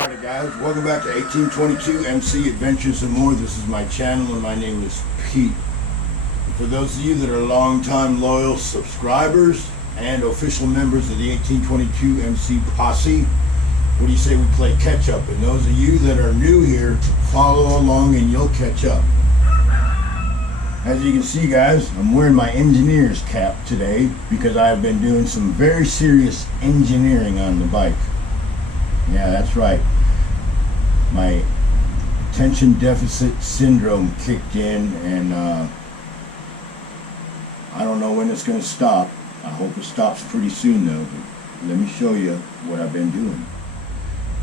Alright guys, welcome back to 1822 MC Adventures and More. This is my channel and my name is Pete. For those of you that are long-time loyal subscribers and official members of the 1822 MC Posse, what do you say we play catch up? And those of you that are new here, follow along and you'll catch up. As you can see guys, I'm wearing my engineer's cap today because I have been doing some very serious engineering on the bike. Yeah, that's right. My attention deficit syndrome kicked in, and I don't know when it's going to stop. I hope it stops pretty soon though. But let me show you what I've been doing.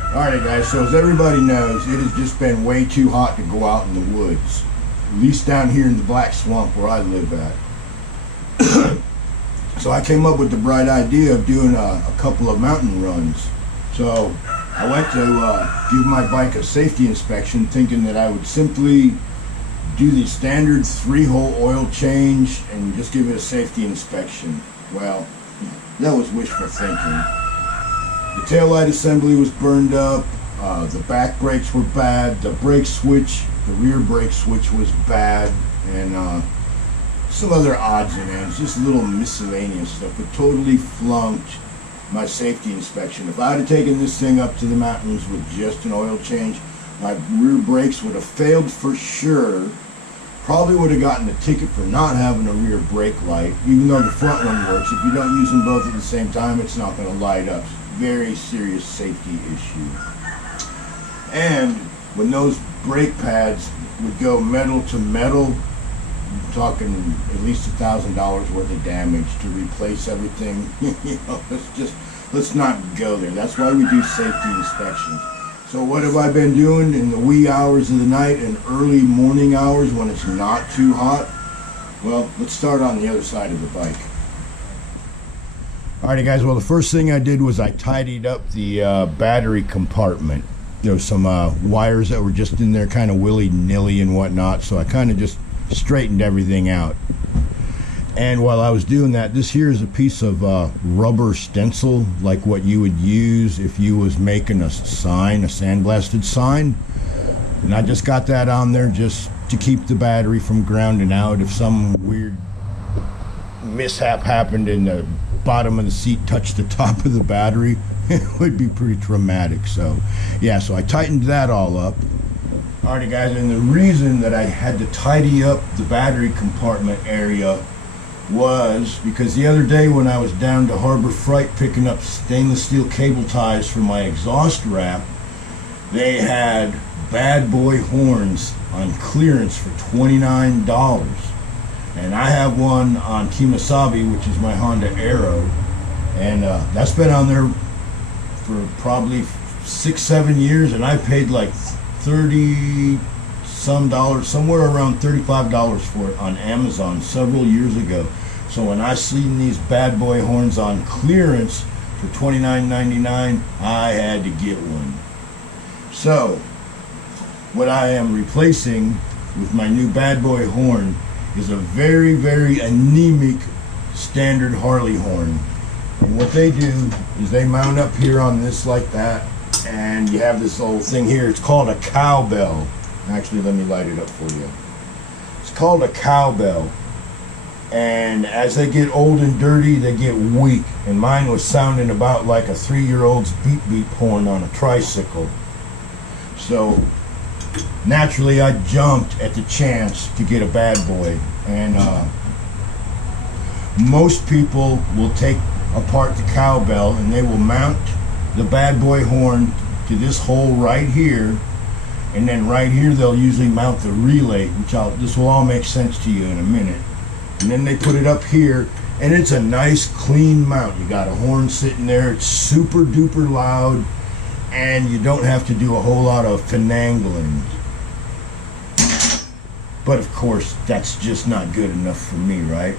Alright guys, so as everybody knows, it has just been way too hot to go out in the woods. At least down here in the Black Swamp where I live at. So I came up with the bright idea of doing a couple of mountain runs. So I went to give my bike a safety inspection, thinking that I would simply do the standard 3-hole oil change and just give it a safety inspection. Well, that was wishful thinking. The taillight assembly was burned up, the back brakes were bad, the brake switch, the rear brake switch was bad, and some other odds and ends, just little miscellaneous stuff, but totally flunked my safety inspection. If I had taken this thing up to the mountains with just an oil change, my rear brakes would have failed for sure. Probably would have gotten a ticket for not having a rear brake light, even though the front one works. If you don't use them both at the same time, it's not going to light up. Very serious safety issue. And when those brake pads would go metal to metal, I'm talking at least $1,000 worth of damage to replace everything. You know, let's not go there. That's why we do safety inspections. So what have I been doing in the wee hours of the night and early morning hours when it's not too hot? Well, let's start on the other side of the bike. Alrighty guys, well the first thing I did was I tidied up the battery compartment. There was some wires that were just in there kind of willy-nilly and whatnot, so I kind of just straightened everything out. And while I was doing that, this here is a piece of rubber stencil, like what you would use if you was making a sign, a sandblasted sign. And I just got that on there just to keep the battery from grounding out. If some weird mishap happened and the bottom of the seat touched the top of the battery, it would be pretty traumatic. So yeah, so I tightened that all up. Alrighty guys, and the reason that I had to tidy up the battery compartment area was because the other day when I was down to Harbor Freight picking up stainless steel cable ties for my exhaust wrap, they had bad boy horns on clearance for $29. And I have one on Kemosabe, which is my Honda Aero, and that's been on there for probably 6-7 years, and I paid like $30 some dollars, somewhere around $35 for it on Amazon several years ago. So when I seen these bad boy horns on clearance for $29.99, I had to get one. So what I am replacing with my new bad boy horn is a very, very anemic standard Harley horn. And what they do is they mount up here on this like that, and you have this little thing here. It's called a cowbell. Actually, let me light it up for you. It's called a cowbell. And as they get old and dirty, they get weak. And mine was sounding about like a 3-year-old's beep-beep horn on a tricycle. So naturally, I jumped at the chance to get a bad boy. And most people will take apart the cowbell and they will mount the bad boy horn to this hole right here, and then right here they'll usually mount the relay, which this will all make sense to you in a minute. And then they put it up here, and it's a nice clean mount. You got a horn sitting there, it's super duper loud, and you don't have to do a whole lot of finagling. But of course that's just not good enough for me, right?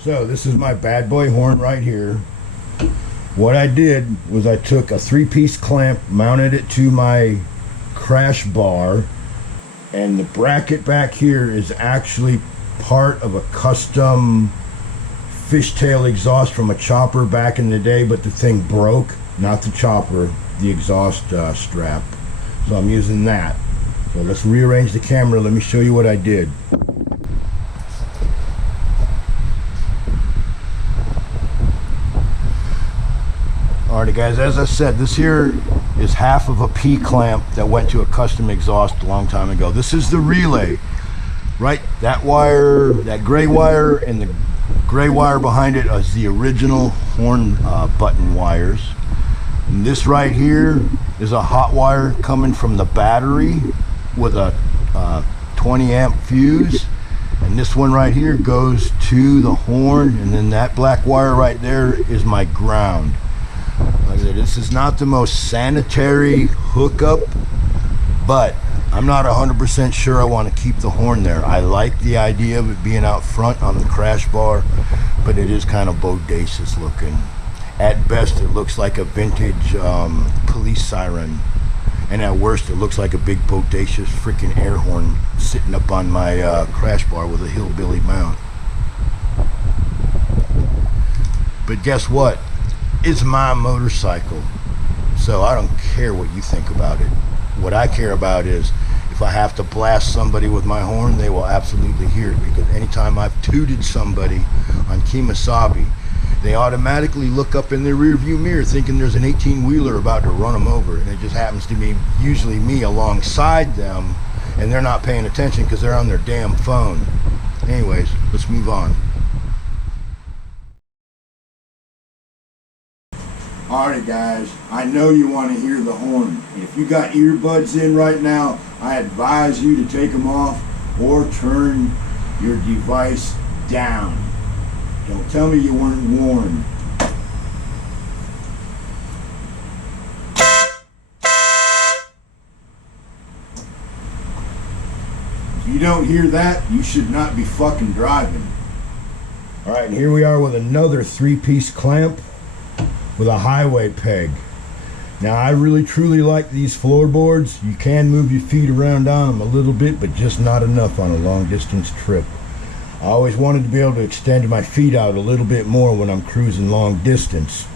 So this is my bad boy horn right here. What I did was I took a 3-piece clamp, mounted it to my crash bar, and the bracket back here is actually part of a custom fishtail exhaust from a chopper back in the day, but the thing broke. Not the chopper, the exhaust strap. So I'm using that. So let's rearrange the camera. Let me show you what I did. Alrighty guys, as I said, this here is half of a P-clamp that went to a custom exhaust a long time ago. This is the relay, right? That wire, that gray wire, and the gray wire behind it is the original horn button wires. And this right here is a hot wire coming from the battery with a 20 amp fuse. And this one right here goes to the horn, and then that black wire right there is my ground. Like I said, this is not the most sanitary hookup, but I'm not 100% sure I want to keep the horn there. I like the idea of it being out front on the crash bar, but it is kind of bodacious looking. At best, it looks like a vintage police siren, and at worst, it looks like a big bodacious freaking air horn sitting up on my crash bar with a hillbilly mount. But guess what? It's my motorcycle, so I don't care what you think about it. What I care about is if I have to blast somebody with my horn, they will absolutely hear it, because anytime I've tooted somebody on Kemosabe, they automatically look up in their rearview mirror thinking there's an 18-wheeler about to run them over, and it just happens to be usually me alongside them, and they're not paying attention because they're on their damn phone. Anyways, let's move on. Alright guys, I know you want to hear the horn. If you got earbuds in right now, I advise you to take them off or turn your device down. Don't tell me you weren't warned. If you don't hear that, you should not be fucking driving. Alright, and here we are with another 3-piece clamp with a highway peg. Now I really truly like these floorboards. You can move your feet around on them a little bit, but just not enough on a long distance trip. I always wanted to be able to extend my feet out a little bit more when I'm cruising long distance,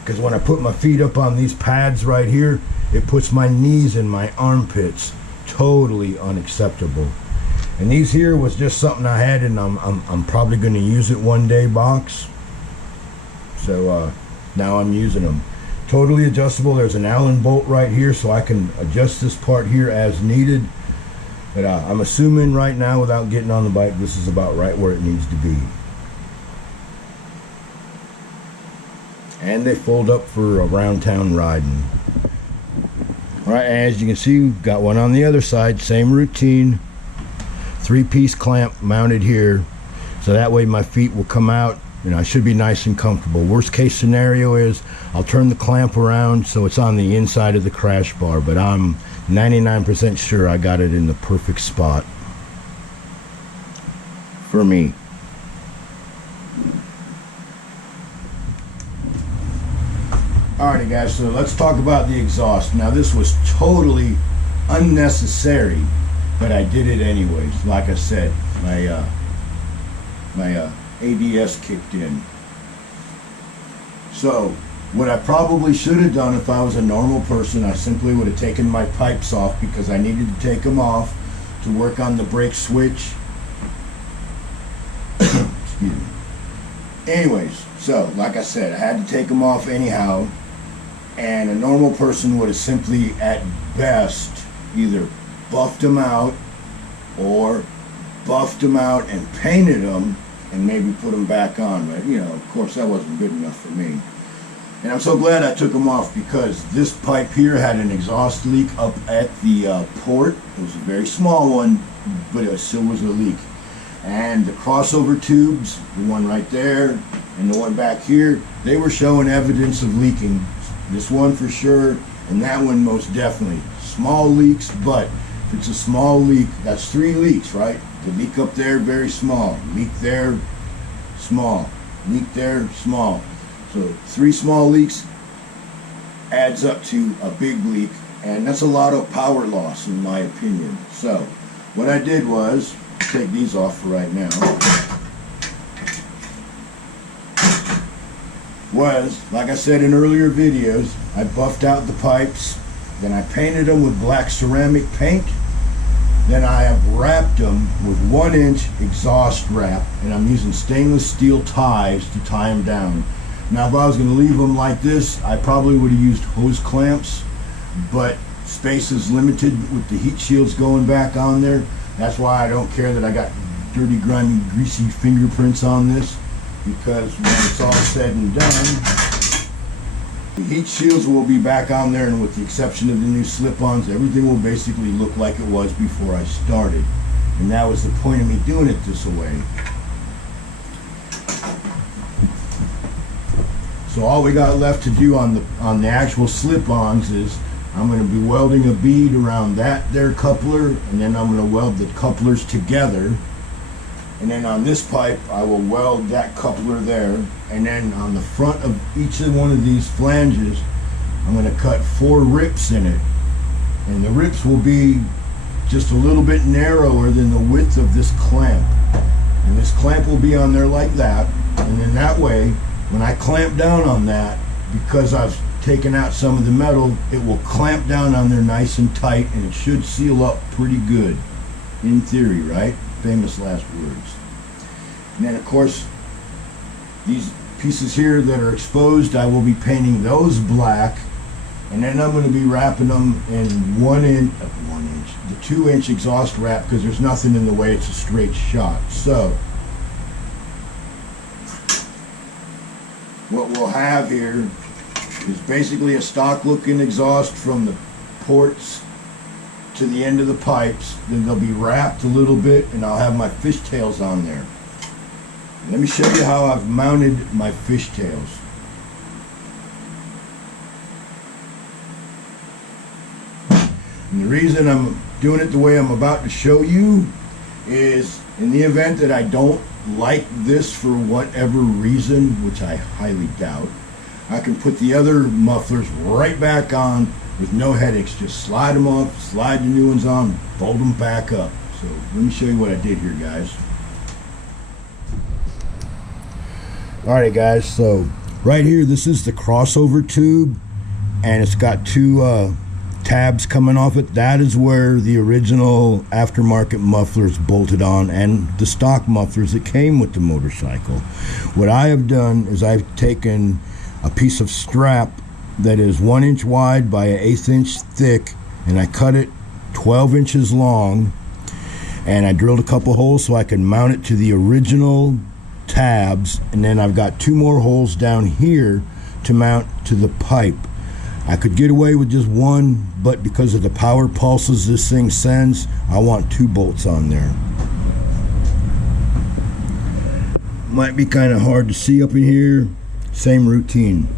because when I put my feet up on these pads right here, it puts my knees in my armpits. Totally unacceptable. And these here was just something I had, and I'm probably going to use it one day box. So now I'm using them. Totally adjustable. There's an Allen bolt right here, so I can adjust this part here as needed. But I'm assuming right now, without getting on the bike, this is about right where it needs to be. And they fold up for around town riding. Alright, as you can see, we've got one on the other side. Same routine. 3-piece clamp mounted here, so that way my feet will come out. You know, I should be nice and comfortable. Worst case scenario is I'll turn the clamp around so it's on the inside of the crash bar, but I'm 99% sure I got it in the perfect spot for me. Alrighty guys, so let's talk about the exhaust. Now this was totally unnecessary, but I did it anyways. Like I said, my ADS kicked in. So what I probably should have done if I was a normal person, I simply would have taken my pipes off, because I needed to take them off to work on the brake switch. Excuse me. Anyways, so like I said, I had to take them off anyhow, and a normal person would have simply at best either buffed them out or buffed them out and painted them and maybe put them back on. But you know, of course that wasn't good enough for me. And I'm so glad I took them off, because this pipe here had an exhaust leak up at the port. It was a very small one, but it still was a leak. And the crossover tubes, the one right there and the one back here, they were showing evidence of leaking. This one for sure, and that one most definitely. Small leaks, but if it's a small leak, that's 3 leaks, right? The leak up there, very small. Leak there, small. Leak there, small. So 3 small leaks adds up to a big leak, and that's a lot of power loss in my opinion. So what I did was take these off for right now. was, like I said in earlier videos, I buffed out the pipes, then I painted them with black ceramic paint, then I have wrapped them with 1-inch exhaust wrap, and I'm using stainless steel ties to tie them down. Now if I was going to leave them like this, I probably would have used hose clamps, but space is limited with the heat shields going back on there. That's why I don't care that I got dirty, grimy, greasy fingerprints on this, because when it's all said and done, the heat shields will be back on there, and with the exception of the new slip-ons, everything will basically look like it was before I started. And that was the point of me doing it this way. So all we got left to do on the actual slip-ons is I'm going to be welding a bead around that there coupler, and then I'm going to weld the couplers together. And then on this pipe, I will weld that coupler there. And then on the front of each one of these flanges, I'm going to cut 4 rips in it. And the rips will be just a little bit narrower than the width of this clamp. And this clamp will be on there like that. And then that way, when I clamp down on that, because I've taken out some of the metal, it will clamp down on there nice and tight, and it should seal up pretty good. In theory, right? Famous last words. And then of course, these pieces here that are exposed, I will be painting those black, and then I'm going to be wrapping them in 1-inch, the 2-inch exhaust wrap, because there's nothing in the way, it's a straight shot. So what we'll have here is basically a stock looking exhaust from the ports to the end of the pipes. Then they'll be wrapped a little bit, and I'll have my fishtails on there. Let me show you how I've mounted my fishtails. And the reason I'm doing it the way I'm about to show you is in the event that I don't like this for whatever reason, which I highly doubt, I can put the other mufflers right back on with no headaches. Just slide them off, slide the new ones on, bolt them back up. So let me show you what I did here, guys. Alright guys, so right here, this is the crossover tube, and it's got 2 tabs coming off it. That is where the original aftermarket mufflers bolted on, and the stock mufflers that came with the motorcycle. What I have done is I've taken a piece of strap that is 1 inch wide by 1/8 inch thick, and I cut it 12 inches long, and I drilled a couple holes so I could mount it to the original tabs, and then I've got 2 more holes down here to mount to the pipe. I could get away with just 1, but because of the power pulses this thing sends, I want 2 bolts on there. Might be kind of hard to see up in here. Same routine.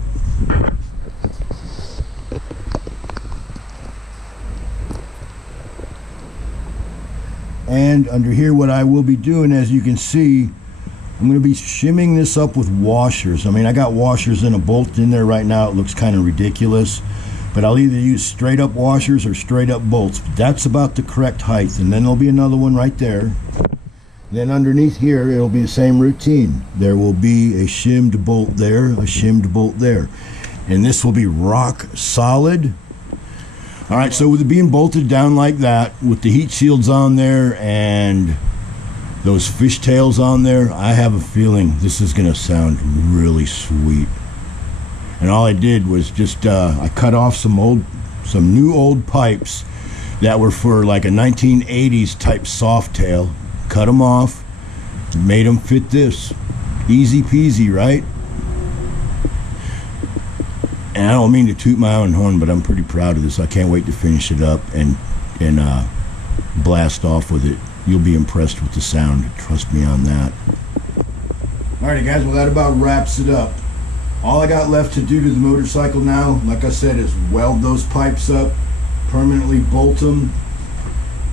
And under here, what I will be doing, as you can see, I'm going to be shimming this up with washers. I mean, I got washers in a bolt in there right now. It looks kind of ridiculous, but I'll either use straight up washers or straight up bolts. But that's about the correct height. And then there'll be another one right there. Then underneath here, it'll be the same routine. There will be a shimmed bolt there, a shimmed bolt there. And this will be rock solid. All right, so with it being bolted down like that, with the heat shields on there and those fishtails on there, I have a feeling this is gonna sound really sweet. And all I did was just I cut off some new old pipes that were for like a 1980s type soft tail. Cut them off, made them fit this. Easy peasy, right? And I don't mean to toot my own horn, but I'm pretty proud of this. I can't wait to finish it up and blast off with it. You'll be impressed with the sound, trust me on that. Alrighty guys, well that about wraps it up. All I got left to do to the motorcycle now, like I said, is weld those pipes up, permanently bolt them.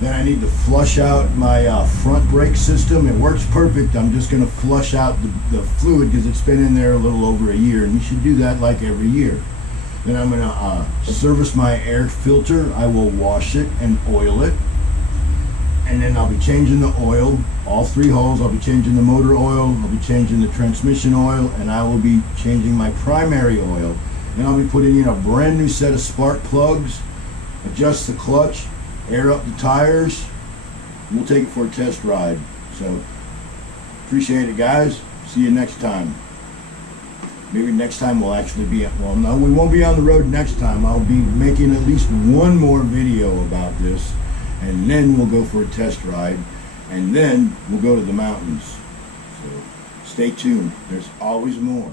Then I need to flush out my front brake system. It works perfect. I'm just going to flush out the fluid because it's been in there a little over a year, and you should do that like every year. Then I'm going to service my air filter. I will wash it and oil it. and then I'll be changing the oil, all 3 holes. I'll be changing the motor oil, I'll be changing the transmission oil, and I will be changing my primary oil. Then I'll be putting in a brand new set of spark plugs, adjust the clutch, air up the tires. We'll take it for a test ride. So appreciate it, guys. See you next time. Maybe next time we'll actually be, well, no, we won't be on the road next time. I'll be making at least one more video about this, and then we'll go for a test ride, and then we'll go to the mountains. So stay tuned. There's always more.